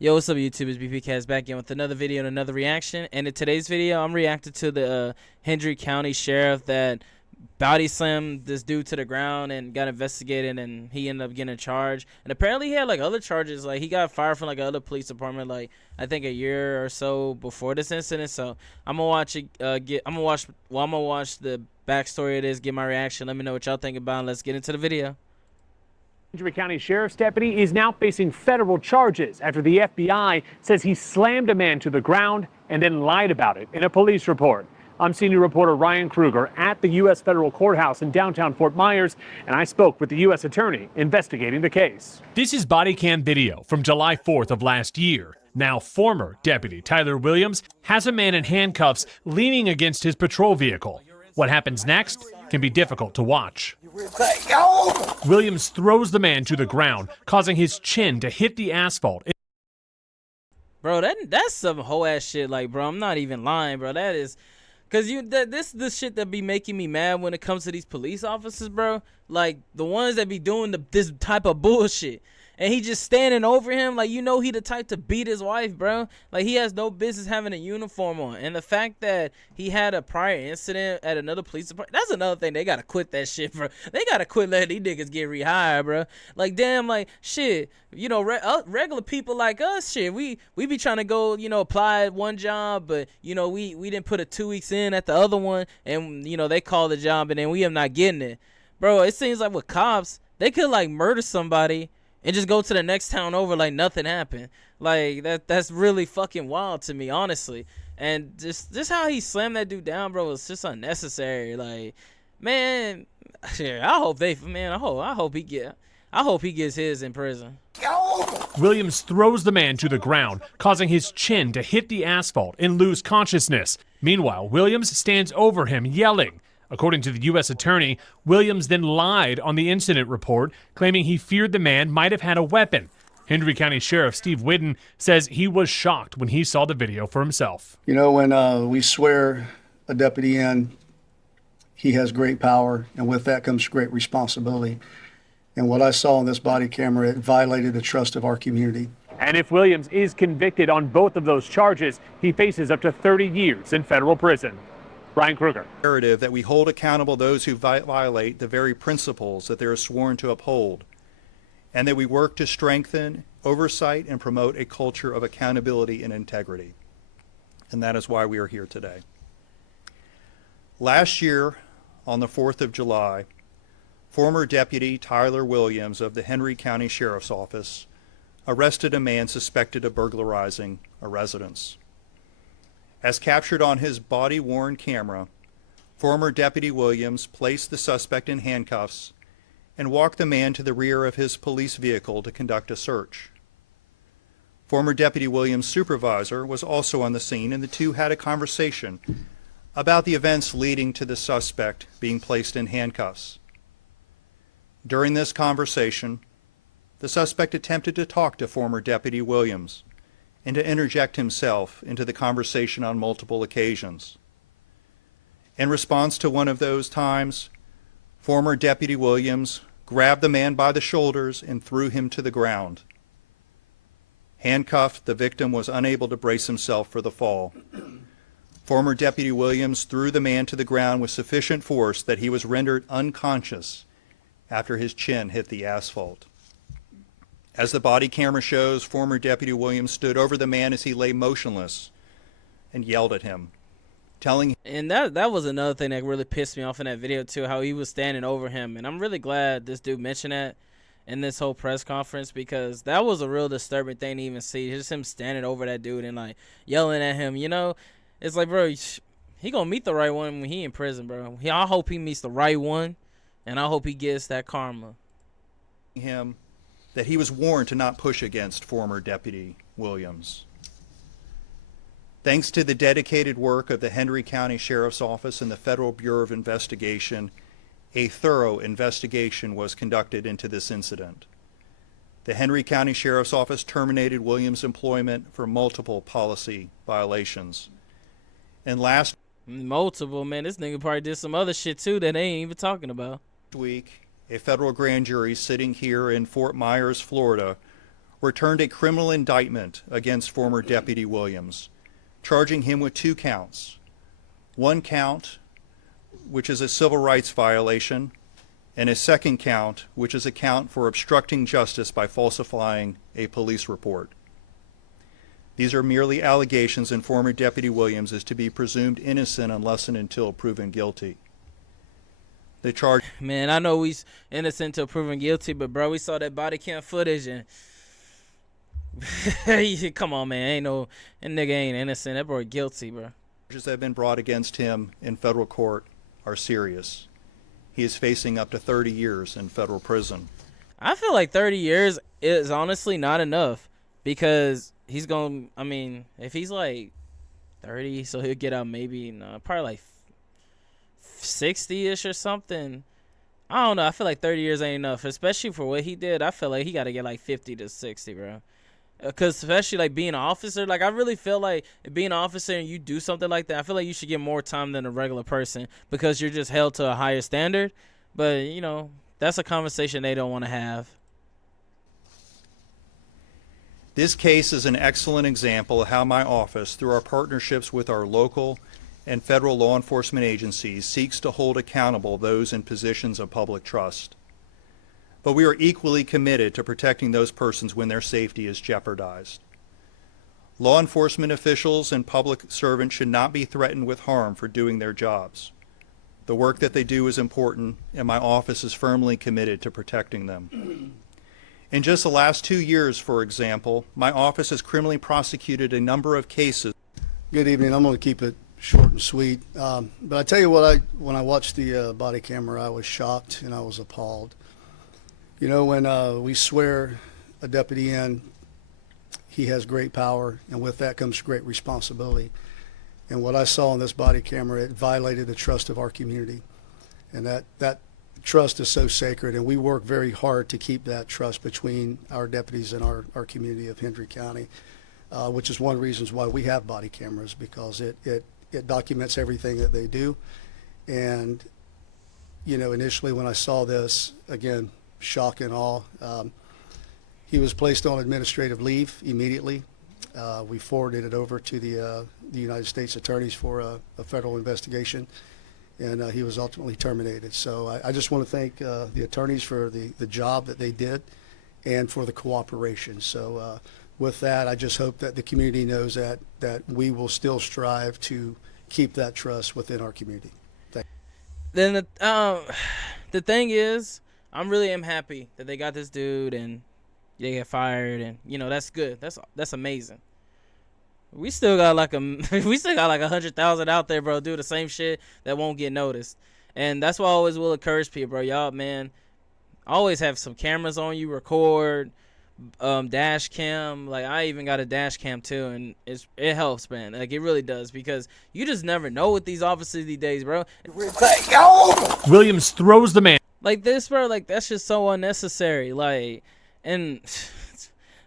Yo, what's up, YouTube? It's BPCast back again with another video and another reaction. And in today's video, I'm reacting to the Hendry County Sheriff that body slammed this dude to the ground and got investigated, and he ended up getting a charge. And apparently, he had like other charges. Like he got fired from like another police department, like I think a year or so before this incident. So I'm gonna watch it. I'm gonna watch the backstory of this. Get my reaction. Let me know what y'all think about it. Let's get into the video. Hendry County Sheriff's deputy is now facing federal charges after the FBI says he slammed a man to the ground and then lied about it in a police report. I'm senior reporter Ryan Kruger at the U.S. Federal Courthouse in downtown Fort Myers, and I spoke with the U.S. attorney investigating the case. This is body cam video from July 4th of last year. Now former Deputy Tyler Williams has a man in handcuffs leaning against his patrol vehicle. What happens next can be difficult to watch. Williams throws the man to the ground, causing his chin to hit the asphalt. Bro, that's some whole ass shit. Like, bro, I'm not even lying, bro. That is, cause this is the shit that be making me mad when it comes to these police officers, bro. Like the ones that be doing this type of bullshit, and he just standing over him, like, you know, he the type to beat his wife, bro. Like, he has no business having a uniform on. And the fact that he had a prior incident at another police department, that's another thing. They gotta quit that shit, bro. They gotta quit letting these niggas get rehired, bro. Like, damn, like, shit, you know, regular people like us, shit, we be trying to go, you know, apply at one job, but, you know, we didn't put a 2 weeks in at the other one, and, you know, they call the job, and then we are not getting it. Bro, it seems like with cops, they could, like, murder somebody and just go to the next town over like nothing happened. Like, that's really fucking wild to me, honestly. And just how he slammed that dude down, bro, was just unnecessary. Like, man, I hope he gets his in prison. Williams throws the man to the ground, causing his chin to hit the asphalt and lose consciousness. Meanwhile, Williams stands over him, yelling. According to the U.S. attorney, Williams then lied on the incident report, claiming he feared the man might have had a weapon. Hendry County Sheriff Steve Whitten says he was shocked when he saw the video for himself. You know, when we swear a deputy in, he has great power, and with that comes great responsibility. And what I saw on this body camera, it violated the trust of our community. And if Williams is convicted on both of those charges, he faces up to 30 years in federal prison. Ryan Kruger. Imperative that we hold accountable those who violate the very principles that they are sworn to uphold, and that we work to strengthen oversight and promote a culture of accountability and integrity. And that is why we are here today. Last year, on the 4th of July, former Deputy Tyler Williams of the Hendry County Sheriff's Office arrested a man suspected of burglarizing a residence. As captured on his body-worn camera, former Deputy Williams placed the suspect in handcuffs and walked the man to the rear of his police vehicle to conduct a search. Former Deputy Williams' supervisor was also on the scene, and the two had a conversation about the events leading to the suspect being placed in handcuffs. During this conversation, the suspect attempted to talk to former Deputy Williams and to interject himself into the conversation on multiple occasions. In response to one of those times, former Deputy Williams grabbed the man by the shoulders and threw him to the ground. Handcuffed, the victim was unable to brace himself for the fall. Former Deputy Williams threw the man to the ground with sufficient force that he was rendered unconscious after his chin hit the asphalt. As the body camera shows, former Deputy Williams stood over the man as he lay motionless and yelled at him, telling him. And that was another thing that really pissed me off in that video too, how he was standing over him. And I'm really glad this dude mentioned that in this whole press conference, because that was a real disturbing thing to even see. Just him standing over that dude and like yelling at him, you know? It's like, bro, he gonna meet the right one when he in prison, bro. I hope he meets the right one, and I hope he gets that karma. Him that he was warned to not push against former Deputy Williams. Thanks to the dedicated work of the Hendry County Sheriff's Office and the Federal Bureau of Investigation, a thorough investigation was conducted into this incident. The Hendry County Sheriff's Office terminated Williams' employment for multiple policy violations. And last multiple, man, this nigga probably did some other shit too that they ain't even talking about. week, a federal grand jury sitting here in Fort Myers, Florida, returned a criminal indictment against former Deputy Williams, charging him with 2 counts. 1 count, which is a civil rights violation, and a 2nd count, which is a count for obstructing justice by falsifying a police report. These are merely allegations, and former Deputy Williams is to be presumed innocent unless and until proven guilty. The charge. Man, I know he's innocent until proven guilty, but bro, we saw that body cam footage and come on, man, that nigga ain't innocent. That boy guilty, bro. Charges that have been brought against him in federal court are serious. He is facing up to 30 years in federal prison. I feel like 30 years is honestly not enough because he's going to, I mean, if he's like 30, so he'll get out maybe, probably like 60-ish or something. I don't know. I feel like 30 years ain't enough, especially for what he did. I feel like he got to get like 50 to 60, bro. Because especially like being an officer, like I really feel like being an officer and you do something like that, I feel like you should get more time than a regular person because you're just held to a higher standard. But, that's a conversation they don't want to have. This case is an excellent example of how my office, through our partnerships with our local and federal law enforcement agencies, seeks to hold accountable those in positions of public trust. But we are equally committed to protecting those persons when their safety is jeopardized. Law enforcement officials and public servants should not be threatened with harm for doing their jobs. The work that they do is important, and my office is firmly committed to protecting them. In just the last 2 years, for example, my office has criminally prosecuted a number of cases. Good evening. I'm going to keep it short and sweet. But I tell you what, when I watched the body camera, I was shocked and I was appalled. When we swear a deputy in, he has great power, and with that comes great responsibility. And what I saw on this body camera, it violated the trust of our community. And that trust is so sacred, and we work very hard to keep that trust between our deputies and our community of Hendry County, which is one of the reasons why we have body cameras, because it documents everything that they do. And, initially when I saw this, again, shock and awe. He was placed on administrative leave immediately. We forwarded it over to the United States attorneys for a federal investigation, and he was ultimately terminated. So I just want to thank the attorneys for the job that they did and for the cooperation. So with that, I just hope that the community knows that we will still strive to keep that trust within our community. Thank you. Then the thing is, I'm really happy that they got this dude and they get fired, and that's good. That's amazing. We still got like 100,000 out there, bro, do the same shit that won't get noticed. And that's why I always will encourage people, bro. Y'all, man, always have some cameras on you, record, dash cam. Like I even got a dash cam too, and it helps, man. Like it really does, because you just never know with these officers these days, bro. Williams throws the man. Like this, bro, like that's just so unnecessary. Like, and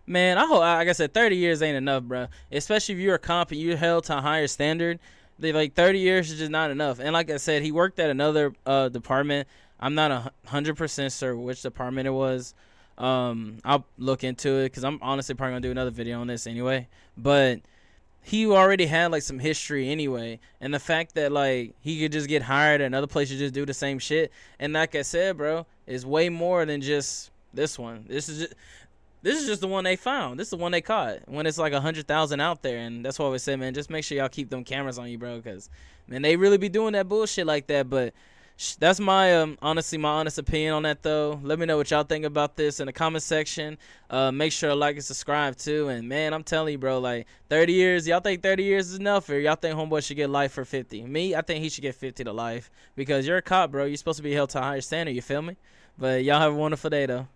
man, I hope, like I said, 30 years ain't enough, bro. Especially if you're a cop and you're held to a higher standard. Like 30 years is just not enough. And like I said, he worked at another department. I'm not 100% sure which department it was. I'll look into it because I'm honestly probably gonna do another video on this anyway. But he already had like some history anyway, and the fact that like he could just get hired at another place to just do the same shit, and like I said, bro, is way more than just this one. This is just the one they found. This is the one they caught when it's like 100,000 out there, and that's why we say, man, just make sure y'all keep them cameras on you, bro, because man, they really be doing that bullshit like that. But that's my honestly my honest opinion on that though. Let me know what y'all think about this in the comment section. Make sure to like and subscribe too. And man, I'm telling you, bro, like 30 years, y'all think 30 years is enough, or y'all think homeboy should get life for 50? Me, I think he should get 50 to life, because you're a cop, bro. You're supposed to be held to a higher standard, you feel me? But y'all have a wonderful day though.